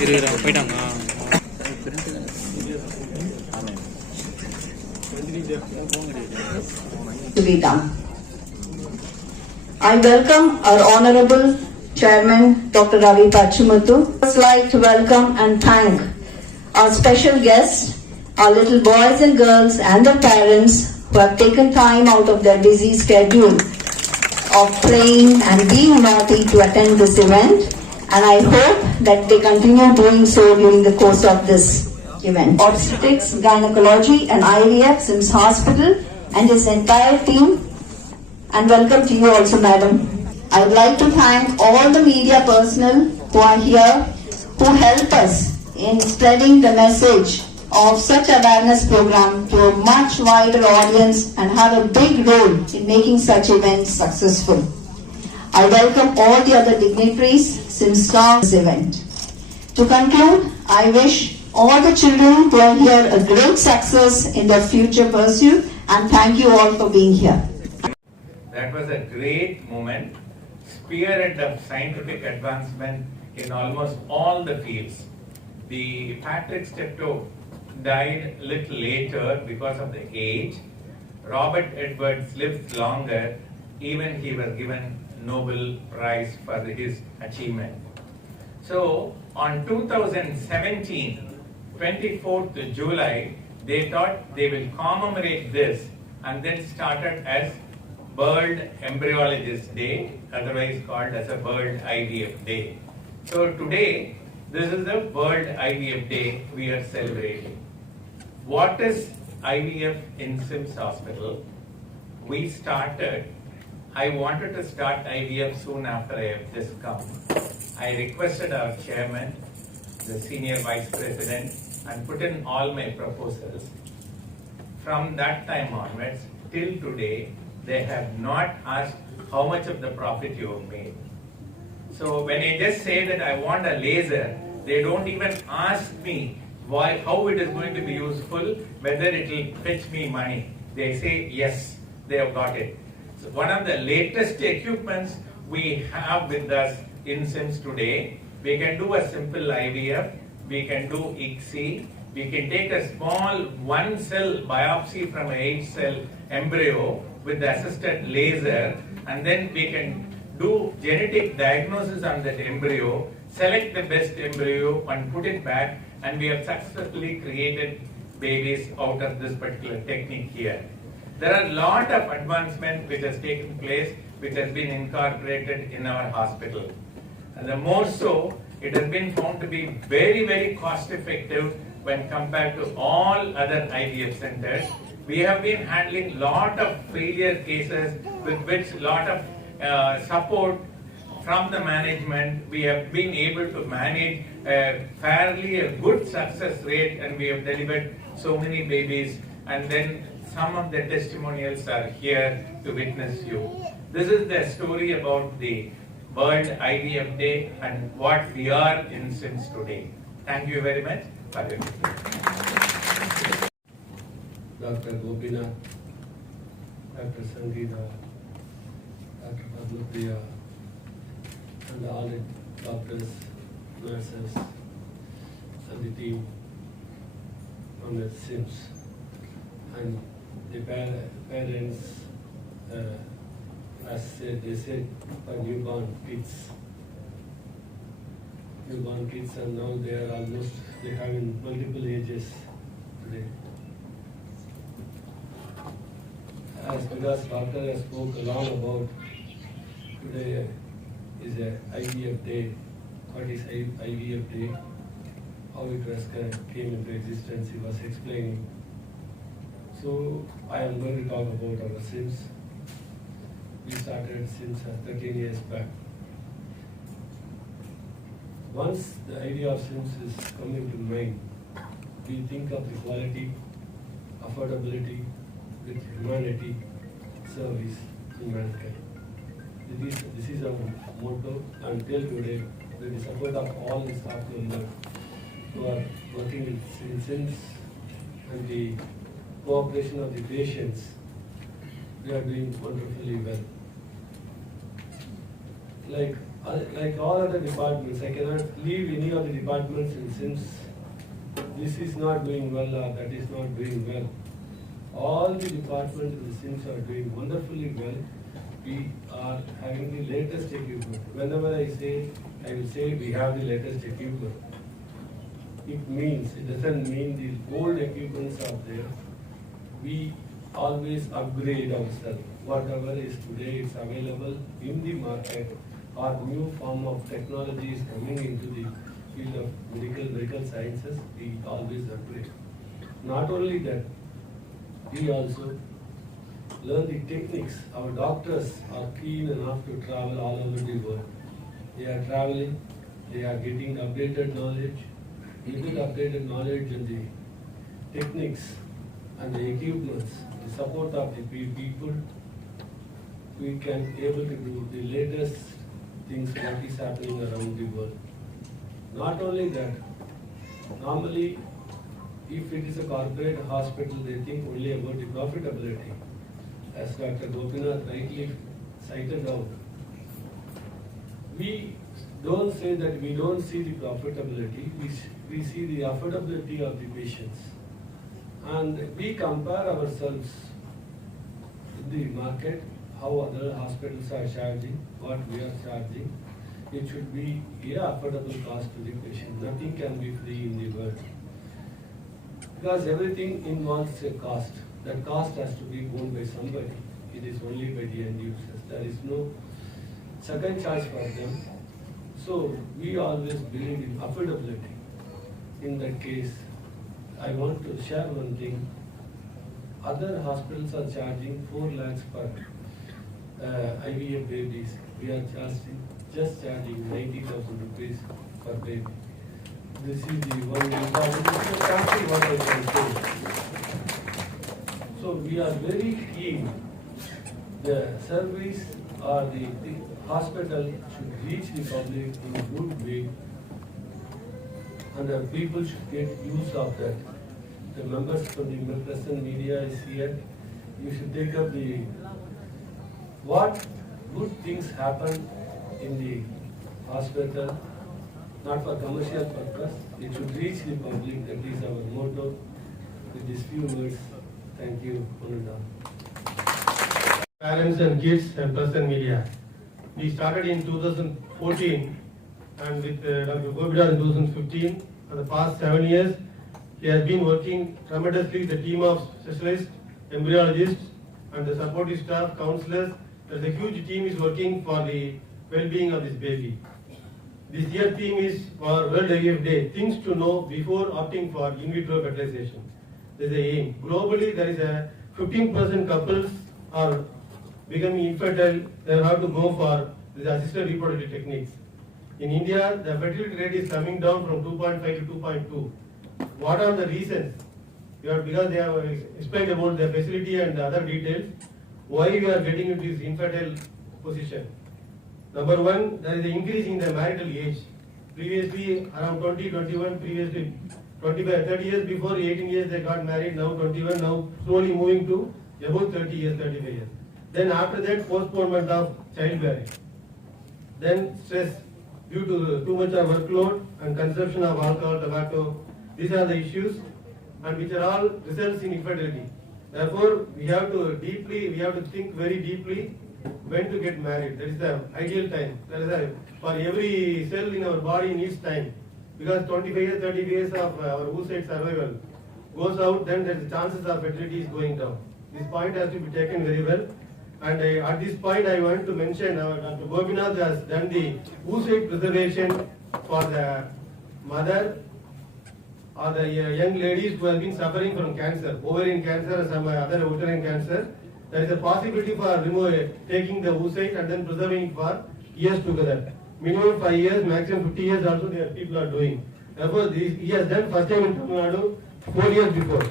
To be done. I welcome our Honorable Chairman Dr. Ravi Pachimuthu. I would like to welcome and thank our special guests, our little boys and girls and their parents who have taken time out of their busy schedule of playing and being naughty to attend this event, and I hope that they continue doing so during the course of this event. Obstetrics, Gynecology and IVF, SIMS Hospital and his entire team, and welcome to you also, madam. I would like to thank all the media personnel who are here, who help us in spreading the message of such awareness program to a much wider audience and have a big role in making such events successful. I welcome all the other dignitaries since this event. To conclude, I wish all the children who are here a great success in their future pursuit, and thank you all for being here. That was a great moment, spearhead of scientific advancement in almost all the fields. The Patrick Steptoe died a little later because of the age. Robert Edwards lived longer, even he was given Nobel Prize for his achievement. So on 2017, 24th July, they thought they will commemorate this and then started as World Embryologist Day, otherwise called as a World IVF Day. So today, this is the World IVF Day we are celebrating. What is IVF in SIMS Hospital? I wanted to start IVF soon after I have just come. I requested our chairman, the senior vice president, and put in all my proposals. From that time onwards, till today, they have not asked how much of the profit you have made. So when I just say that I want a laser, they don't even ask me how it is going to be useful, whether it will fetch me money. They say yes, they have got it. So one of the latest equipments we have with us in SIMS today, we can do a simple IVF, we can do ICSI, we can take a small 1-cell biopsy from an 8-cell embryo with the assisted laser, and then we can do genetic diagnosis on that embryo, select the best embryo and put it back, and we have successfully created babies out of this particular technique here. There are a lot of advancement which has taken place, which has been incorporated in our hospital. And the more so, it has been found to be very, very cost effective when compared to all other IVF centers. We have been handling lot of failure cases with which lot of support from the management. We have been able to manage a good success rate, and we have delivered so many babies, and then some of the testimonials are here to witness you. This is the story about the World IVF Day and what we are in SIMS today. Thank you very much. Dr. Gopinath, Dr. Sangeeta, Dr. Padmapriya, and all the doctors, nurses, and the team from the SIMS, and the parents, as they said, for newborn kids, and now they are they have in multiple ages today. Because doctor has spoke a lot about today is a IVF day. What is IVF day? How it was came into existence, he was explaining. So I am going to talk about our SIMS. We started SIMS 13 years back. Once the idea of SIMS is coming to mind, we think of the quality, affordability, with humanity, service, and mankind. This is our motto until today, with the support of all the staff members who are working in SIMS and the cooperation of the patients. We are doing wonderfully well. Like Like all other departments, I cannot leave any of the departments in SIMS. This is not doing well or that is not doing well. All the departments in the SIMS are doing wonderfully well. We are having the latest equipment. Whenever I will say we have the latest equipment. It doesn't mean the old equipments are there. We always upgrade ourselves. Whatever is today is available in the market or new form of technology is coming into the field of medical sciences, we always upgrade. Not only that, we also learn the techniques. Our doctors are keen enough to travel all over the world. They are traveling, they are getting updated knowledge. With updated knowledge and the techniques and the equipments, the support of the people, we can able to do the latest things what is happening around the world. Not only that, normally if it is a corporate hospital, they think only about the profitability. As Dr. Gopinath rightly cited out, we don't say that we don't see the profitability, we see the affordability of the patients. And we compare ourselves with the market, how other hospitals are charging, what we are charging. It should be an affordable cost to the patient. Nothing can be free in the world. Because everything involves a cost. That cost has to be borne by somebody. It is only by the end users. There is no second charge for them. So we always believe in affordability. In that case, I want to share one thing. Other hospitals are charging 4 lakhs per IVF babies. We are just charging 90,000 rupees per baby. This is the one important exactly what I can say. So we are very keen. The service or the hospital should reach the public in a good way, and the people should get use of that. The members from the present media is here. You should take up the what good things happen in the hospital, not for commercial purpose. It should reach the public. That is our motto. With these few words, thank you, Ananda. Parents and kids and press and media. We started in 2014 and with Dr. Gopinath in 2015. For the past 7 years, he has been working tremendously with a team of specialists, embryologists, and the supportive staff, counselors. There's a huge team is working for the well-being of this baby. This year theme is for World IVF Day, things to know before opting for in vitro fertilization. There's a aim. Globally, there is a 15% couples are becoming infertile. They have to go for the assisted reproductive techniques. In India, the fertility rate is coming down from 2.5 to 2.2. What are the reasons? Because they have explained about the facility and the other details, why we are getting into this infertile position. Number one, there is an increase in the marital age. Previously, around 20, 21, previously 25, 30 years before, 18 years they got married, now 21, now slowly moving to about 30 years, 35 years. Then after that, postponement of childbearing. Then stress due to too much of workload and consumption of alcohol, tobacco. These are the issues, and which are all results in infertility. Therefore, we have to think very deeply when to get married. That is the ideal time. For every cell in our body needs time. Because 25 years, 30 years of our oocyte survival goes out, then the chances of fertility is going down. This point has to be taken very well. And at this point, I want to mention Dr. Gopinath has done the oocyte preservation for the mother or the young ladies who have been suffering from cancer, ovarian cancer or some other uterine cancer. There is a possibility for taking the oocyte and then preserving it for years together. Minimum 5 years, maximum 50 years also people are doing. Therefore, he has done first time in Tamil Nadu 4 years before.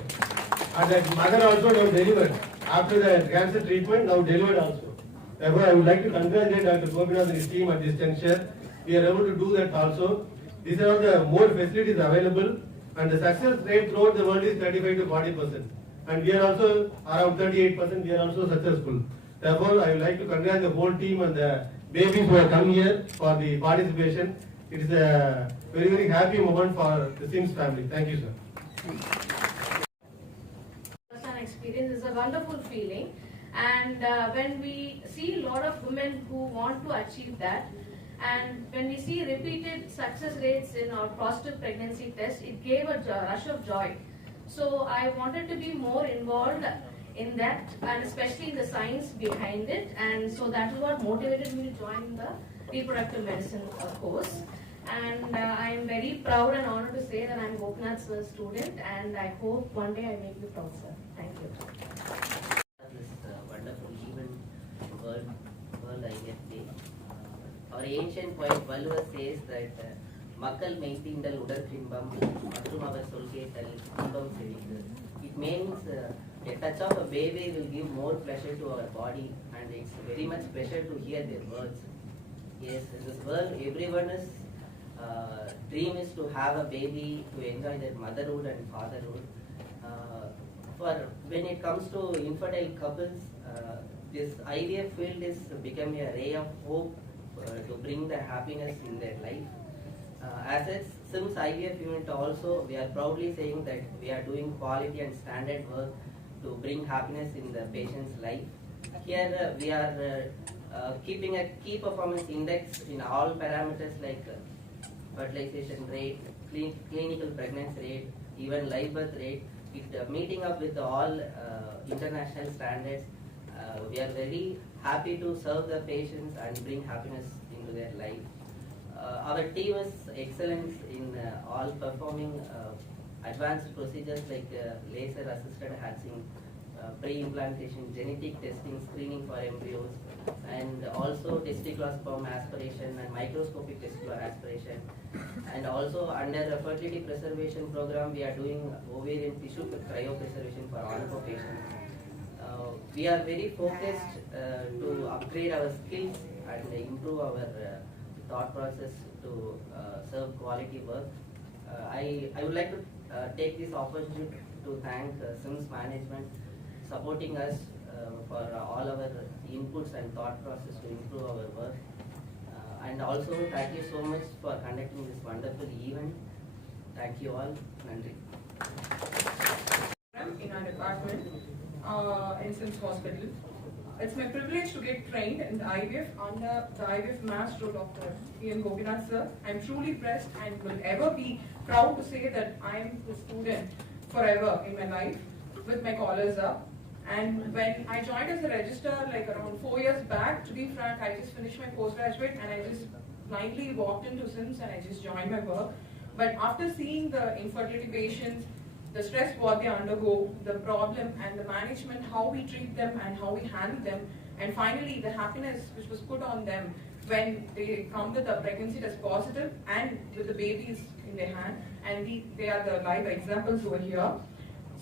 And that mother also now delivered. After the cancer treatment, now delivered also. Therefore, I would like to congratulate Dr. Gopinath and his team at this juncture. We are able to do that also. These are all the more facilities available, and the success rate throughout the world is 35 to 40%. And we are also around 38%, we are also successful. Therefore, I would like to congratulate the whole team and the babies who have come here for the participation. It is a very, very happy moment for the SIMS family. Thank you, sir. First-hand experience is a wonderful feeling, and when we see a lot of women who want to achieve that, and when we see repeated success rates in our positive pregnancy test, it gave a rush of joy. So I wanted to be more involved in that, and especially in the science behind it, and so that is what motivated me to join the reproductive medicine course. And I am very proud and honored to say that I am Gopinath's student, and I hope one day I make you proud, sir. Thank you. This wonderful event, World IVF Day. Our ancient poet Valva says that Makkal meitindal udarkimbam, matrum avar solketal kumbam sevikku. It means a touch of a baby will give more pleasure to our body, and it's very much pleasure to hear their words. Yes, in this world, everyone's dream is to have a baby, to enjoy their motherhood and fatherhood. For when it comes to infertile couples, this IVF field is become a ray of hope to bring the happiness in their life. As a SIMS IVF unit also, we are proudly saying that we are doing quality and standard work to bring happiness in the patient's life. Here we are keeping a key performance index in all parameters like fertilization rate, clinical pregnancy rate, even live birth rate. It meeting up with all international standards. We are very happy to serve the patients and bring happiness into their life. Our team is excellent in all performing advanced procedures like laser assisted hatching, pre-implantation, genetic testing, screening for embryos, and also testicular sperm aspiration and microscopic testicular aspiration. And also under a fertility preservation program, we are doing ovarian tissue cryopreservation for onco patients. We are very focused to upgrade our skills and improve our thought process to serve quality work. I would like to take this opportunity to thank SIMS management supporting us for all our inputs and thought process to improve our work. And also thank you so much for conducting this wonderful event. Thank you all. Nandri. In our department in SIMS Hospital. It's my privilege to get trained in the IVF under the IVF master Dr. Gopinath sir. I'm truly blessed and will ever be proud to say that I'm the student forever in my life with my collars up. And when I joined as a registrar like around 4 years back, to be frank, I just finished my postgraduate and I just blindly walked into SIMS and I just joined my work. But after seeing the infertility patients, the stress what they undergo, the problem and the management, how we treat them and how we handle them, and finally the happiness which was put on them when they come with a pregnancy test positive and with the babies in their hand, and they are the live examples over here.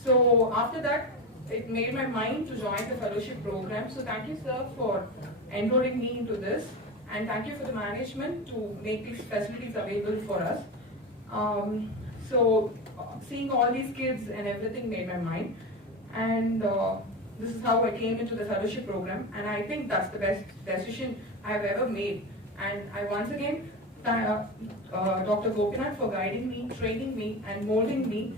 So after that, it made my mind to join the fellowship program. So thank you, sir, for enrolling me into this, and thank you for the management to make these facilities available for us. Seeing all these kids and everything made my mind, and this is how I came into the fellowship program, and I think that's the best decision I've ever made. And I once again thank Dr. Gopinath for guiding me, training me, and molding me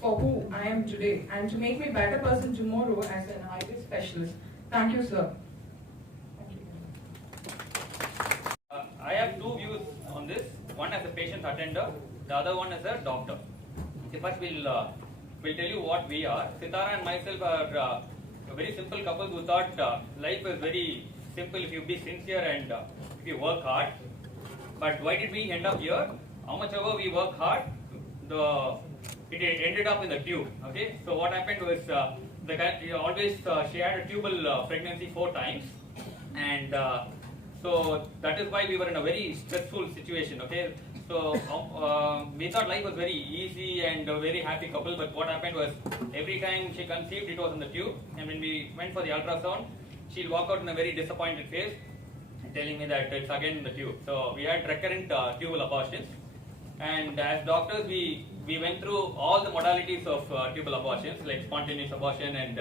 for who I am today, and to make me a better person tomorrow as an IVF specialist. Thank you, sir. Thank you. I have two views on this. One as a patient attender, the other one as a doctor. So first we'll tell you what we are. Sitara and myself are a very simple couple who thought life is very simple if you be sincere and if you work hard. But why did we end up here? How much ever we work hard, it ended up in the tube. Okay, so what happened was she had a tubal pregnancy 4 times, and so that is why we were in a very stressful situation. Okay, so we thought life was very easy and a very happy couple, but what happened was every time she conceived, it was in the tube, and when we went for the ultrasound, she'll walk out in a very disappointed face, telling me that it's again in the tube. So we had recurrent tubal abortions, and as doctors we went through all the modalities of tubal abortions, like spontaneous abortion and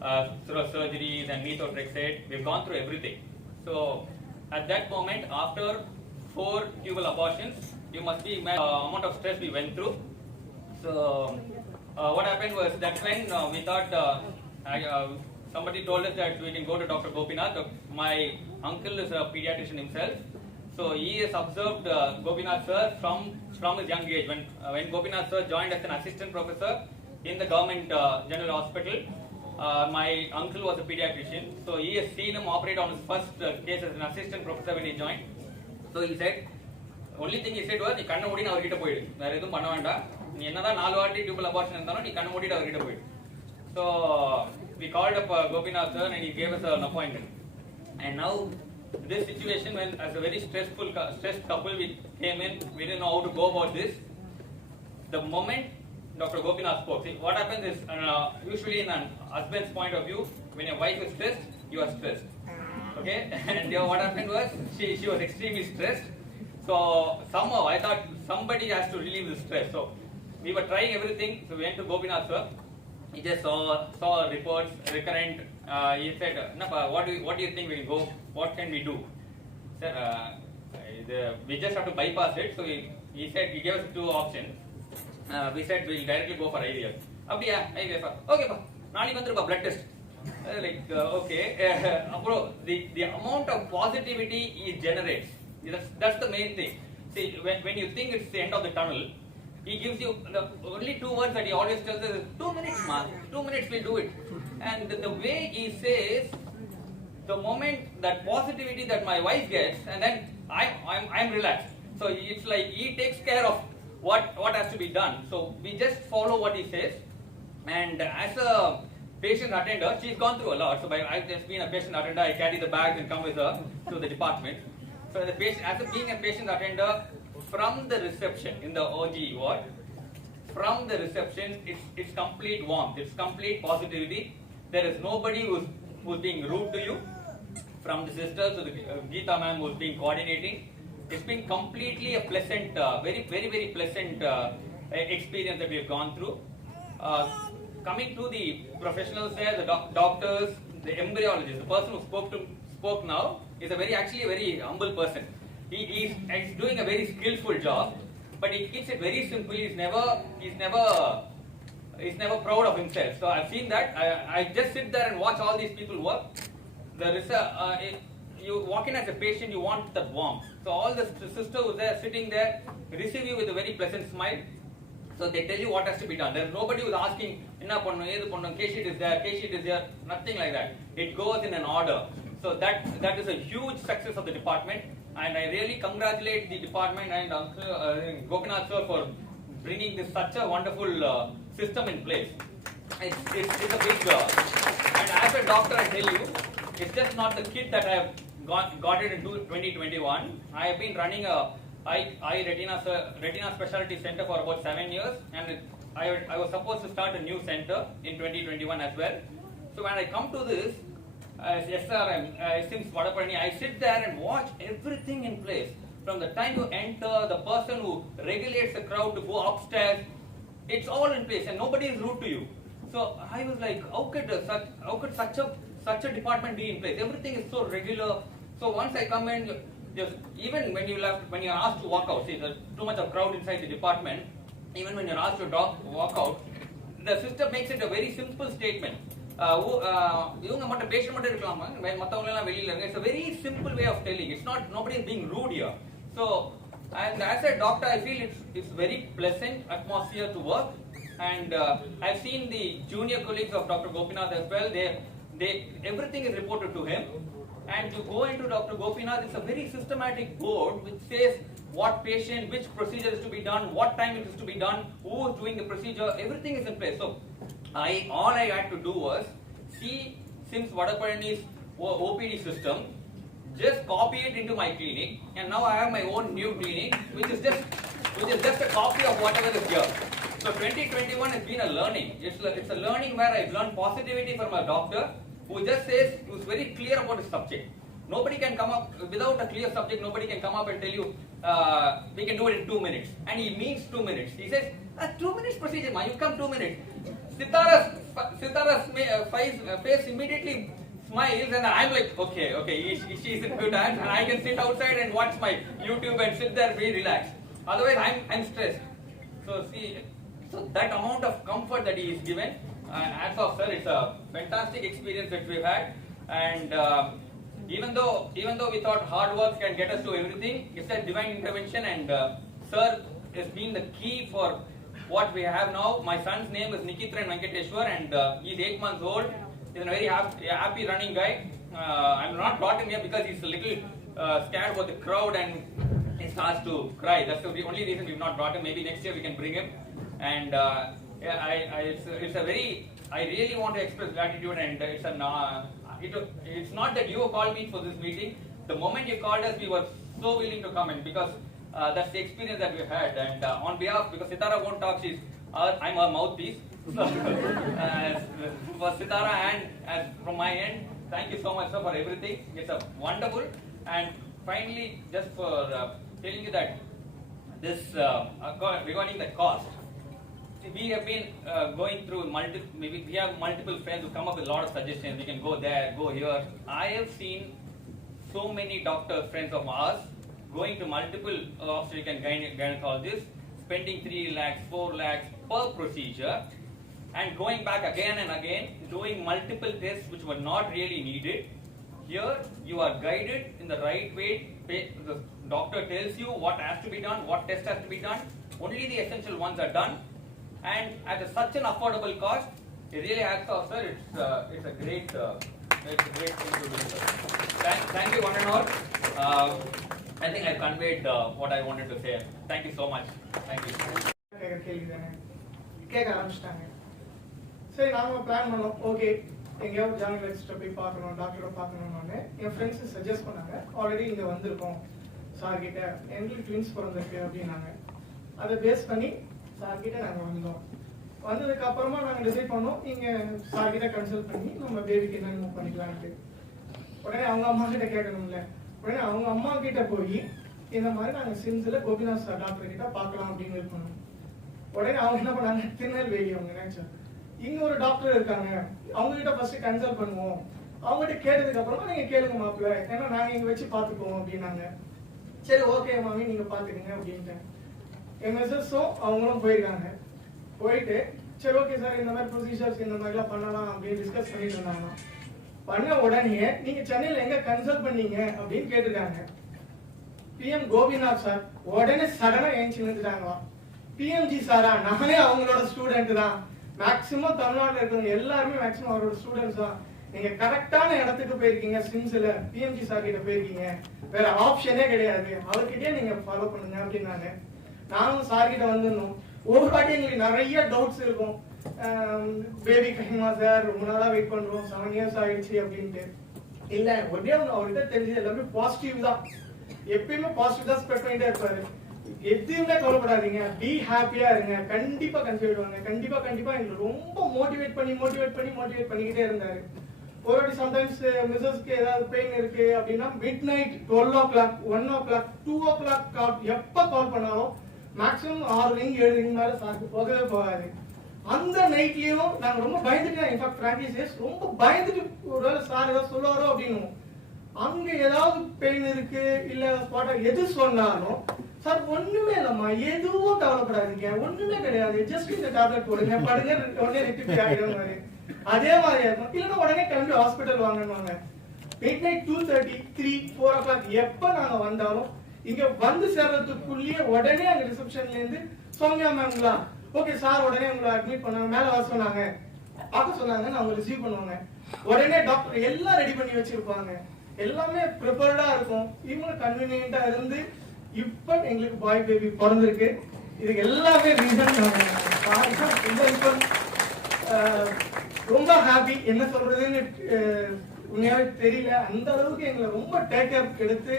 surgeries and methotrexate. We've gone through everything. So at that moment, after 4 tubal abortions, you must be amount of stress we went through. So what happened was that's when we thought somebody told us that we can go to Dr. Gopinath. My uncle is a pediatrician himself, so he has observed Gopinath sir from his young age. When Gopinath sir joined as an assistant professor in the government general hospital, my uncle was a pediatrician, so he has seen him operate on his first case as an assistant professor when he joined. So he said, only thing he said was, நீ கண்ணை மூடி நான் அவர்கிட்ட போயிடு, வேற எதுவும் பண்ண வேண்டாம், நீ என்னதான் 4 வாட்டி டியூபல் அபார்ஷன் இருந்தாலும் நீ கண்ணை மூடிட்டு அவர்கிட்ட போயிடு. So we called up Gopinath sir and he gave us an appointment. And now this situation, when as a very stressed couple we came in, we didn't know how to go about this. The moment Dr. Gopinath spoke, see, what happens is usually in a husband's point of view, when your wife is stressed, you are stressed. Okay, and what happened was she was extremely stressed. So somehow I thought somebody has to relieve the stress. So we were trying everything. So we went to Gopinath sir. He just saw reports recurrent. He said, what do you think we can go? What can we do? Said, we just have to bypass it. So he said he gave us 2 options. We said we'll directly go for IVF. Abdiya IVF. Okay, pa. Nani vandrupa blood test. Like okay. The amount of positivity it generates. That's the main thing. See, when you think it's the end of the tunnel, he gives you the only 2 words that he always tells us is 2 minutes, ma. 2 minutes will do it. And the way he says, the moment that positivity that my wife gets, and then I'm relaxed. So it's like he takes care of what has to be done. So we just follow what he says. And as a patient attender, she's gone through a lot. So I've just been a patient attender, I carry the bags and come with her to the department. So being a patient attender, from the reception in the OG ward, from the reception, it's complete warmth, it's complete positivity. There is nobody who's being rude to you, from the sisters to the Geeta ma'am who's been coordinating. It's been completely a pleasant, very, very, very pleasant experience that we've gone through. Coming to the professionals there, the doctors, the embryologist, the person who spoke now is actually a very humble person. He's doing a very skillful job, but he keeps it very simple. He's never proud of himself. So I've seen that. I just sit there and watch all these people work. You walk in as a patient, you want that warmth. So all the sisters who are there sitting there receive you with a very pleasant smile. So they tell you what has to be done. There's nobody who's asking, Inna ponnu, edu ponnu, K sheet is there, K sheet is here, nothing like that. It goes in an order. So that is a huge success of the department, and I really congratulate the department and Gopinath sir for bringing this such a wonderful system in place. It's a big and as a doctor I tell you, it's just not the kit that I have got it into 2021. I have been running a eye retina specialty center for about 7 years, and I was supposed to start a new center in 2021 as well. So when I come to this SRM, SIMS, I sit there and watch everything in place. From the time you enter, the person who regulates the crowd to go upstairs, it's all in place and nobody is rude to you. So I was like, how could such a department be in place? Everything is so regular. So once I come in, even when you're asked to walk out, see there's too much of crowd inside the department, even when you're asked to walk out, the system makes it a very simple statement. It's a very simple way of telling. It's not, nobody is being rude here. So, and as a doctor, I feel it's very pleasant atmosphere to work. And I've seen the junior colleagues of Dr. Gopinath as well. Everything is reported to him. And to go into Dr. Gopinath, it's a very systematic board which says what patient, which procedure is to be done, what time it is to be done, who is doing the procedure, everything is in place. So all I had to do was see SIMS Vadaparani's OPD system, just copy it into my clinic, and now I have my own new clinic, which is just a copy of whatever is here. So 2021 has been a learning. It's a learning where I've learned positivity from a doctor who just says, who's very clear about his subject. Nobody can come up, without a clear subject, nobody can come up and tell you, we can do it in 2 minutes. And he means 2 minutes. He says, 2 minutes procedure, ma, you come 2 minutes. Sitara's face immediately smiles, and I'm like, okay, she's in good hands, and I can sit outside and watch my YouTube and sit there, be relaxed. Otherwise, I'm stressed. So that amount of comfort that he is given, hats off, sir. It's a fantastic experience that we've had, and even though we thought hard work can get us to everything, it's a divine intervention, and sir has been the key for what we have now. My son's name is Nikitran Venkateshwar, and he's 8 months old. He's a very happy running guy. I'm not brought him here because he's a little scared about the crowd and he starts to cry. That's the only reason we've not brought him. Maybe next year we can bring him. And it's a very, I really want to express gratitude, and it's not that you called me for this meeting. The moment you called us, we were so willing to come in, because that's the experience that we've had. And on behalf, because Sitara won't talk, I'm her mouthpiece. So, for Sitara and from my end, thank you so much, sir, for everything. It's a wonderful. And finally, just for telling you that this regarding the cost, we have been going through we have multiple friends who come up with a lot of suggestions. We can go there, go here. I have seen so many doctors, friends of ours, going to multiple obstetric and gynecologists, spending 3 lakhs, 4 lakhs per procedure, and going back again and again, doing multiple tests which were not really needed. Here, you are guided in the right way. The doctor tells you what has to be done, what test has to be done. Only the essential ones are done, and at such an affordable cost. It really adds off, sir. It's a great thing to do, sir. Thank you, one and all. I think I conveyed what I wanted to say. Thank you so much. Thank you. கேட்க ஆரம்பிச்சிட்டாங்க. சரி, நாங்கள் plan பண்ணோம். Okay, எங்கேயாவது ஜானகிஸ்ட்டை போய் பார்க்கணும், டாக்டரை பார்க்கணும்னு என் ஃப்ரெண்ட்ஸு சஜஸ்ட் பண்ணாங்க. ஆல்ரெடி இங்கே வந்திருக்கோம் சார்கிட்ட, எங்களுக்கு ட்வின்ஸ் பிறந்திருக்கு அப்படின்னாங்க. அதை பேஸ் பண்ணி சார்கிட்ட நாங்கள் வந்தோம். வந்ததுக்கு அப்புறமா நாங்கள் டிசைட் பண்ணோம், இங்கே சார்கிட்ட கன்சல்ட் பண்ணி நம்ம பேபிக்கு என்ன மூவ் பண்ணிக்கலான்ட்டு. உடனே அவங்க அம்மா கிட்ட கேட்கணும்ல, உடனே அவங்க அம்மா கிட்ட போய் இந்த மாதிரி நாங்கள் சிம்ஸில் கோபிநாத் சார் டாக்டர் கிட்ட பார்க்கலாம் அப்படின்னு இருக்கணும். உடனே அவங்க என்ன பண்ணாங்க, திருநெல்வேலி அவங்க நினைச்சாங்க, இங்க ஒரு டாக்டர் இருக்காங்க, அவங்க கிட்ட ஃபர்ஸ்ட் கன்சல்ட் பண்ணுவோம். அவங்ககிட்ட கேட்டதுக்கு அப்புறமா நீங்க கேளுங்க மாப்பிள்ள, ஏன்னா நாங்க இங்க வச்சு பாத்துக்குவோம் அப்படின்னாங்க. சரி, ஓகே மாமி, நீங்க பாத்துக்கங்க அப்படின்ட்டு என் மெசஸும் அவங்களும் போயிருக்காங்க. போயிட்டு சரி ஓகே சார், இந்த மாதிரி ப்ரொசீஜர்ஸ் இந்த மாதிரிலாம் பண்ணலாம் அப்படின்னு டிஸ்கஸ் பண்ணிட்டு இருந்தாங்க. பண்ண உடனே நீங்க சென்னையில எங்க கன்சல்ட் பண்ணீங்க அப்படின்னு கேட்டுருக்காங்க. PM கோபிநாத் சார் உடனே சடனா ஏஞ்சி நின்றுட்டாங்களாம். PMG சாரா? நானே அவங்களோட ஸ்டூடெண்ட் தான். மேக்சிமம் தமிழ்நாட்டில் இருக்கிறவங்க எல்லாருமே மேக்சிமம் அவரோட ஸ்டூடெண்ட்ஸ் தான். நீங்க கரெக்டான இடத்துக்கு போயிருக்கீங்க, சிம்ஸ்ல PMG சார் கிட்ட போயிருக்கீங்க, வேற ஆப்ஷனே கிடையாது, அவர்கிட்டயே நீங்க ஃபாலோ பண்ணுங்க அப்படின்னாங்க. நானும் சார் கிட்ட வந்துடணும். ஒவ்வொரு வாட்டி எங்களுக்கு நிறைய டவுட்ஸ் இருக்கும். பேபி கைமா சார், ரொம்ப நாளா வெயிட் பண்றோம், 7 years ஆயிடுச்சு அப்படின்ட்டு. இல்ல, ஒரே அவர்கிட்ட தெரிஞ்சது எல்லாமே பாசிட்டிவ் தான். எப்பயுமே பாசிட்டிவ் தான் ஸ்ப்ரெட் பண்ணிட்டே இருப்பாரு. எதுவுமே கவலைப்படாதீங்க, பி ஹாப்பியா இருங்க, கண்டிப்பா கன்சீவ் ஆயிடுவாங்க, கண்டிப்பா எங்களுக்கு ரொம்ப மோட்டிவேட் பண்ணிக்கிட்டே இருந்தாரு. ஒரு வாட்டி சம்டைம்ஸ் மிஸ்ஸஸ்க்கு ஏதாவது பெயின் இருக்கு அப்படின்னா mid night 12 o'clock, 1 o'clock, 2 o'clock எப்ப கால் பண்ணாலும் மேக்ஸிமம் 6 ring 7 ring மேல சாக்கு போகவே போகாது. அந்த நைட்லயும் நாங்க ரொம்ப பயந்துட்டோம். இன்ஃபேக்ட் பிராக்டிஸ் ரொம்ப பயந்துட்டு ஒருவேளை சார் ஏதாவது சொல்லுவாரோ அப்படின்னு. அங்க ஏதாவது பெயின் இருக்கு இல்ல ஸ்பாட்டா எது சொன்னாலும் சார் ஒண்ணுமே இல்லம்மா, எதுவும் கவலைப்படாதீங்க, ஒண்ணுமே கிடையாது, ஜஸ்ட் இந்த டேப்லெட் போடுங்க, படுங்க, உடனே ரெக்டிஃபை ஆயிடும். அதே மாதிரி இருக்கும். இல்லைன்னா உடனே கிளம்பி ஹாஸ்பிட்டல் வாங்கணுவாங்க. மிட் நைட் 2:30, 3, 4 o'clock எப்ப நாங்க வந்தாலும் இங்க வந்து சேர்றதுக்குள்ளேயே உடனே அங்க ரிசப்ஷன்ல இருந்து சௌமியா மேம்ங்களா, ஓகே சார், உடனே உங்களை அட்மிட் பண்ணாங்க, மேல வர சொன்னாங்க, பார்க்க சொன்னாங்க, அவங்க ரிசீவ் பண்ணுவாங்க. உடனே டாக்டர் எல்லாம் ரெடி பண்ணி வச்சிருப்பாங்க, எல்லாமே ப்ரிப்பேர்டா இருக்கும். இவங்களும் கன்வீனியன்ட்டா இருந்து இப்ப எங்களுக்கு பாய் பேபி பிறந்திருக்கு. இதுக்கு எல்லாமே ரீசன் ரொம்ப ஹாப்பி. என்ன சொல்றதுன்னு உண்மையாவே தெரியல. அந்த அளவுக்கு எங்களை ரொம்ப டேக் கேர் எடுத்து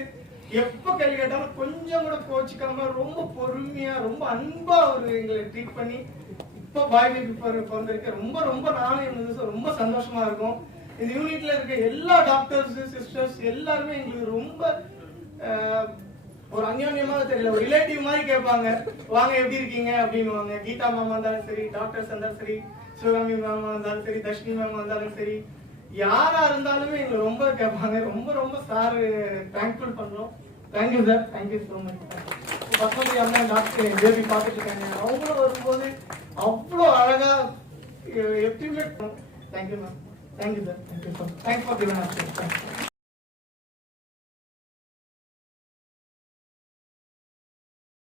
எப்ப கேள்வி கேட்டாலும் கொஞ்சம் கூட கோச்சிக்காம ரொம்ப பொறுமையா ரொம்ப அன்பா அவரு எங்களை ட்ரீட் பண்ணி இப்ப பாய் பேபி பிறந்திருக்கு. ரொம்ப நானும் ரொம்ப சந்தோஷமா இருக்கும். இந்த யூனிட்ல இருக்க எல்லா டாக்டர்ஸ் சிஸ்டர்ஸ் எல்லாருமே எங்களுக்கு ரொம்ப ஒரு அந்யோன்யமா தெரியல, ஒரு ரிலேட்டிவ் மாதிரி கேட்பாங்க, வாங்க எப்படி இருக்கீங்க அப்படின்னு. கீதா மேமா இருந்தாலும் சரி, டாக்டர்ஸ் இருந்தாலும் சரி, சிவகாமி மேமா இருந்தாலும் சரி, தர்ஷினி மேமா இருந்தாலும் சரி, யாரா இருந்தாலுமே எங்களை ரொம்ப கேட்பாங்க. ரொம்ப ரொம்ப சார் தேங்க்ஃபுல் பண்றோம். Thank you sir, thank you so much. பசங்க அண்ணன் டாக்டர் பேபி பார்த்துட்டு இருக்காங்க. அவங்களும் வரும்போது அவ்வளோ அழகா எப்பயுமே thank you ma'am, thank you sir, thank you so much. Thanks for giving us.